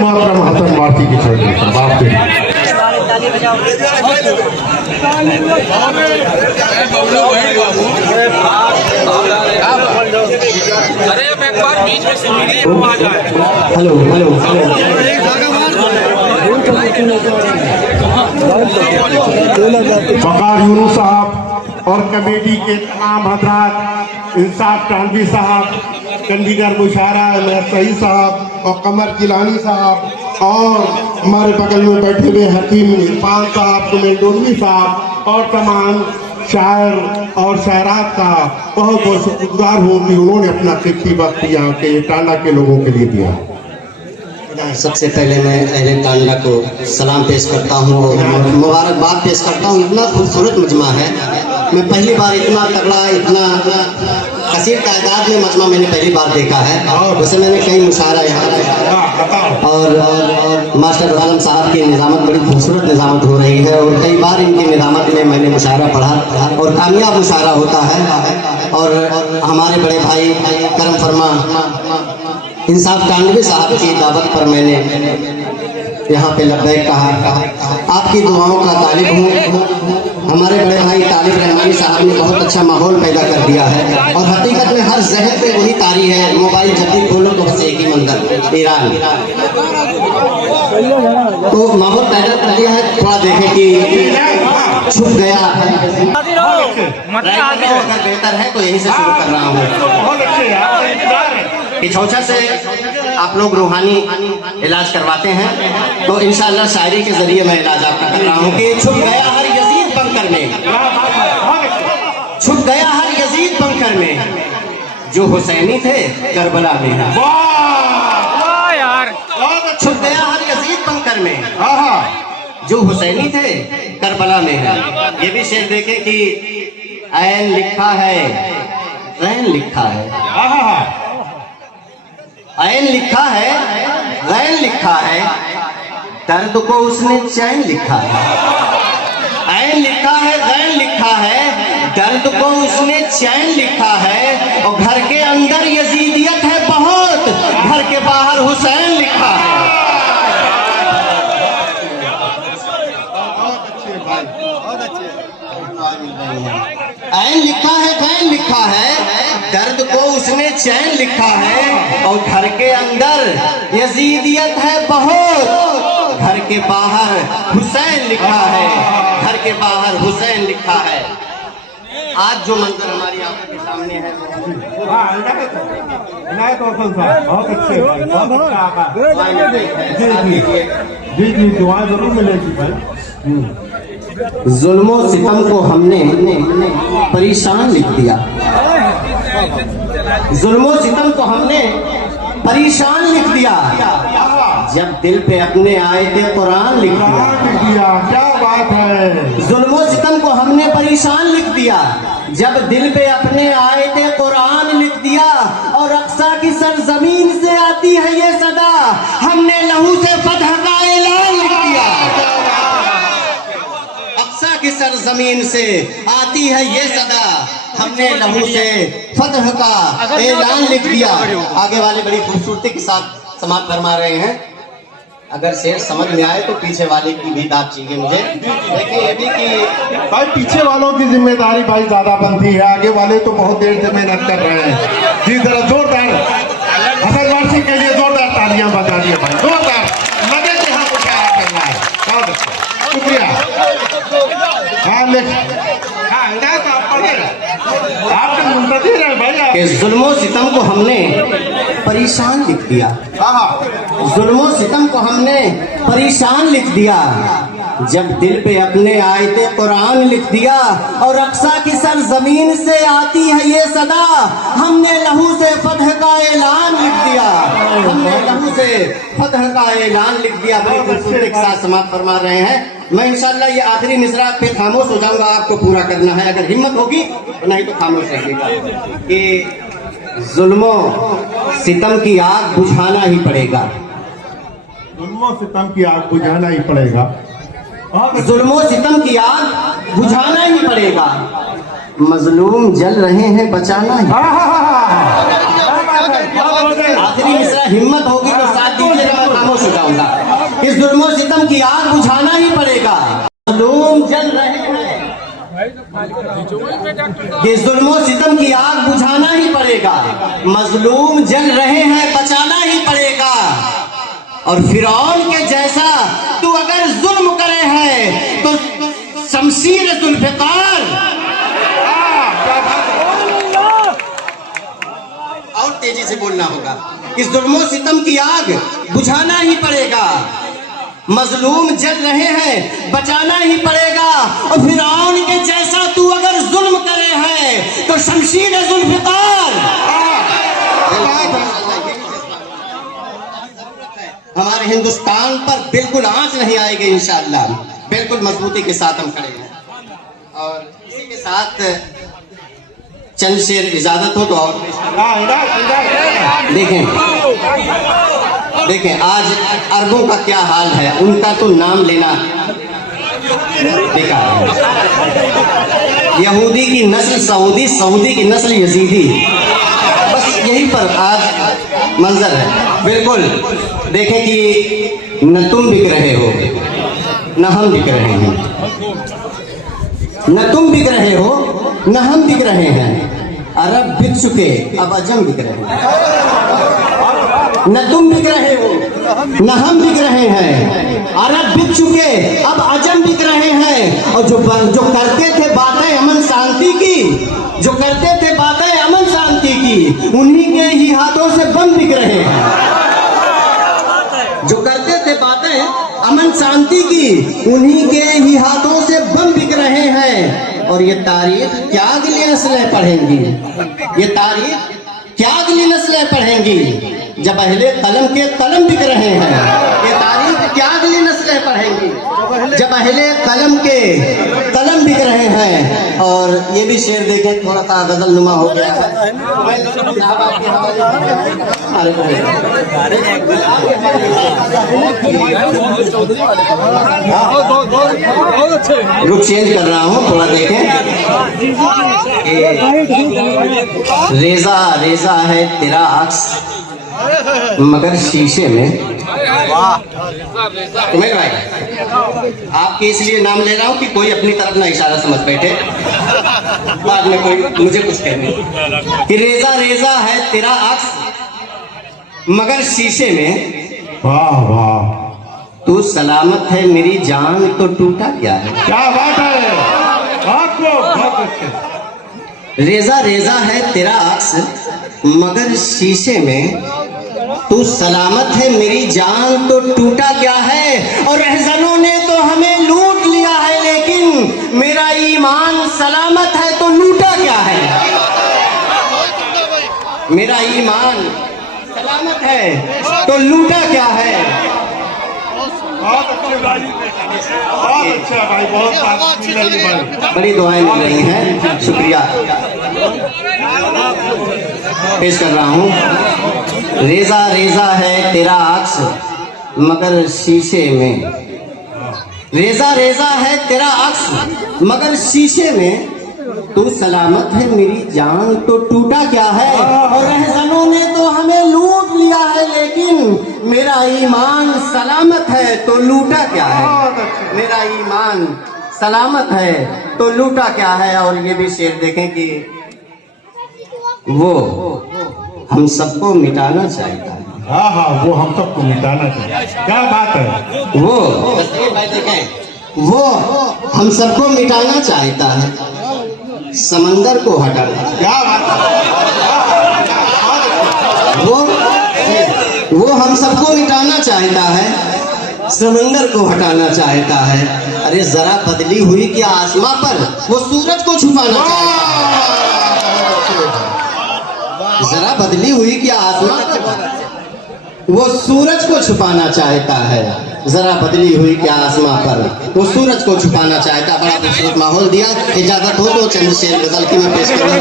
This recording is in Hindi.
मोहतरम हसन वारसी की छोटी बाप हेलो हेलो वकार यूनुस साहब और कमेटी के तमाम हजरात, इंसाफ टांडवी साहब, चंडीगढ़ मुशारा सही साहब और कमर जिलानी साहब और हमारे बगल में बैठे हुए हकीम इरफान साहब, कुमेल डोलवी साहब और तमाम शायर और शायरात का बहुत बहुत शुक्रगुजार हूँ कि उन्होंने अपना कीमती वक्त यहाँ के टांडा के लोगों के लिए दिया। सबसे पहले मैं अहले टांडा को सलाम पेश करता हूँ और मुबारकबाद पेश करता हूँ। इतना खूबसूरत मजमा है, मैं पहली बार इतना तगड़ा, इतना कसीर तादाद में मजमा मैंने पहली बार देखा है। वैसे मैंने कई मुशायरा यहाँ और मास्टर आलम साहब की निज़ामत, बड़ी खूबसूरत निज़ामत हो रही है और कई बार इनकी निज़ामत में मैंने मुशायरा पढ़ा और कामयाब मुशायरा होता है। और हमारे बड़े भाई करम फरमा इंसाफ टांडवी साहब की दावत पर मैंने यहाँ पे लब्बैक कहा। आपकी दुआओं का तालिब हूँ। हमारे बड़े भाई तालिब रहमानी साहब ने बहुत अच्छा माहौल पैदा कर दिया है और हकीकत में हर जहर पे वही तारी है। मोबाइल जब भी खोलो तो बस एक ही मंजर ईरान, तो माहौल पैदा कर दिया है। थोड़ा देखें कि छुप गया अगर बेहतर है तो यहीं से शुरू कर रहा हूँ। पिछौछा से आप लोग रूहानी इलाज करवाते हैं तो इंशाअल्लाह शायरी के जरिए मैं इलाज आपका कर रहा हूँ कि छुप गया हर यजीद बंकर में, छुप गया हर यजीद बंकर में, जो हुसैनी थे करबला में है। छुप गया हर यजीद बंकर में, जो हुसैनी थे करबला में है। ये भी शेर देखे कि ऐन लिखा है, ऐन लिखा है, ऐन लिखा है, गैन लिखा है, दर्द को उसने चैन लिखा है। ऐन लिखा है, गैन लिखा है, दर्द को उसने चैन लिखा है। और घर के अंदर यजीदियत है बहुत, घर के बाहर हुसैन लिखा है। ऐन लिखा है, गैन लिखा है, दर्द को उसने चैन लिखा है। और घर के अंदर यजीदियत है बहुत, घर के बाहर हुसैन लिखा है, घर के बाहर हुसैन लिखा है। आज जो मंजर हमारी आंखों के सामने है, बहुत अच्छे, जी जी दुआ जरूर मिलेगी भाई। जुल्मो सितम को हमने परेशान लिख दिया, जुल्मो सितम को हमने परेशान लिख दिया। जब दिल पे अपने आए थे कुरान लिख दिया। क्या बात है। जुल्मो सितम को हमने परेशान लिख दिया, जब दिल पे अपने आए थे कुरान लिख दिया। और अक्सा की सरजमीन से आती है ये सदा, हमने लहू से फतह का ऐलान लिख दिया। अक्सा की सरजमीन से आती है ये सदा, हमने लहू से फतह का ऐलान लिख दिया। आगे वाले बड़ी खूबसूरती के साथ समाप्त फरमा रहे हैं। अगर शेर समझ में आए तो पीछे वाले की भी दाद चाहिए मुझे। देखिए ये भी कि भाई पीछे वालों की जिम्मेदारी भाई ज्यादा बनती है, आगे वाले तो बहुत देर से मेहनत कर रहे हैं। जी जरा जोरदार हसन वारसी के लिए जोरदार तालियां बजा दिए भाई, जोरदार लगे कि हाँ मुशायरा करना है। बहुत अच्छा, शुक्रिया। हाँ आपके मुंतजिर है भैया। कि जुल्मो सितम को हमने परेशान लिख दिया, जुल्मो सितम को हमने परेशान लिख दिया। जब दिल पे अपने आए थे कुरान लिख दिया। और अक्सा की सरजमीन से आती है ये सदा, हमने लहू से फतह का ऐलान लिख दिया, हमने लहू से फतह का ऐलान लिख दिया। बड़ी खूबसूरती के साथ समाप्त फरमा रहे हैं। मैं इंशाअल्लाह ये आखिरी मिसरा फिर खामोश हो जाऊंगा, आपको पूरा करना है। अगर हिम्मत होगी नहीं तो खामोश रहिएगा। कि जुल्मो सितम की आग बुझाना ही पड़ेगा, जुल्मो सितम की आग बुझाना ही पड़ेगा, जुल्मो सितम की आग बुझाना ही पड़ेगा। मजलूम जल रहे हैं बचाना ही। आखिरी मिसरा हिम्मत होगी तो साथ दीजिएगा, मैं खामोश से गाऊंगा। इस जुल्म सितम की आग बुझाना ही पड़ेगा, मजलूम जल रहे हैं। इस जुल्म सितम की आग बुझाना ही पड़ेगा, मजलूम जल रहे हैं, बचाना ही पड़ेगा। और फिरौन के जैसा तू अगर जुल्म करे है तो शमशीर जुल्फिकार। और तेजी से बोलना होगा। इस जुल्म सितम की आग बुझाना ही पड़ेगा, मजलूम जल रहे हैं, बचाना ही पड़ेगा। और फिरौन के जैसा तू अगर जुल्म करे है तो शमशीर जुल्फिकार। हमारे हिंदुस्तान पर बिल्कुल आंच नहीं आएगी इंशाअल्लाह, बिल्कुल मजबूती के साथ हम खड़े हैं। और इसी के साथ चंद शेर इजाजत हो तो और देखें आज अरबों का क्या हाल है, उनका तो नाम लेना बेकार है। यहूदी की नस्ल सऊदी, सऊदी की नस्ल यजीदी, बस यही पर आज मंजर है। बिल्कुल देखें कि न तुम बिक रहे हो न हम बिक रहे हैं, न तुम बिक रहे हो न हम बिक रहे हैं। अरब बिक चुके अब अजम बिक रहे हैं। न तुम बिक रहे हो न हम बिक रहे हैं, अरब बिक चुके अब अजम बिक रहे हैं। और जो करते थे बातें अमन शांति की, जो करते थे बातें अमन शांति की, उन्हीं के ही हाथों से बम बिक रहे हैं। जो करते थे बातें अमन शांति की, उन्हीं के ही हाथों से बम बिक रहे हैं। और ये तारीख क्या अगली नस्लें पढ़ेंगी, ये तारीख क्या अगली नस्लें पढ़ेंगी, जब अहले कलम के कलम बिक रहे हैं। ये तारीख क्या अगली नस्लें पढ़ेंगी, जब अहले कलम के कलम बिक रहे हैं। और ये भी शेर देखें, थोड़ा सा गजल नुमा हो गया है। रुख चेंज कर रहा हूँ, थोड़ा देखें। रेजा रेजा है तेरा अक्स मगर शीशे में। तुम्हें भाई आपके इसलिए नाम ले रहा हूँ कि कोई अपनी तरफ ना इशारा समझ बैठे, बाद में कोई मुझे कुछ कहने कि रेजा रेजा है तेरा अक्स मगर शीशे में। वाह वाह, तू सलामत है मेरी जान तो टूटा क्या है। क्या बात है, आपको बहुत अच्छे। रेजा रेजा है तेरा अक्स मगर शीशे में, तू सलामत है मेरी जान तो टूटा क्या है। और रहजनों ने तो हमें लूट लिया है, लेकिन मेरा ईमान सलामत है तो लूटा क्या है। मेरा ईमान सलामत है तो लूटा क्या है। बहुत अच्छे भाई, बहुत अच्छा भाई, बहुत बात मिल रही है भाई, बड़ी दुआएं मिल रही हैं, शुक्रिया पेश कर रहा हूँ। रेजा रेजा है तेरा अक्स मगर शीशे में, रेजा रेजा है तेरा अक्स मगर शीशे में, तू सलामत है मेरी जान तो टूटा क्या है। और रहजनों ने तो हमें लूट लिया है, लेकिन मेरा ईमान सलामत है तो लूटा क्या है। मेरा ईमान सलामत है तो लूटा क्या है। और ये भी शेर देखें कि वो हम सबको मिटाना चाहता है। हाँ हाँ, वो हम सबको मिटाना चाहिए। क्या बात है, वो हम सबको मिटाना चाहता है, समंदर को हटाना। क्या बात है, वो हम सबको मिटाना चाहता है, समंदर को हटाना चाहता है। अरे जरा बदली हुई क्या आसमां पर, वो सूरज को छुपाना चाहता है। जरा बदली हुई क्या आसमां पर, वो सूरज को छुपाना चाहता है। जरा बदली हुई क्या आसमां पर, वो सूरज को छुपाना चाहता। बड़ा खूबसूरत माहौल दिया, इजाजत हो तो चंद शेर गजल की मैं पेश करूं।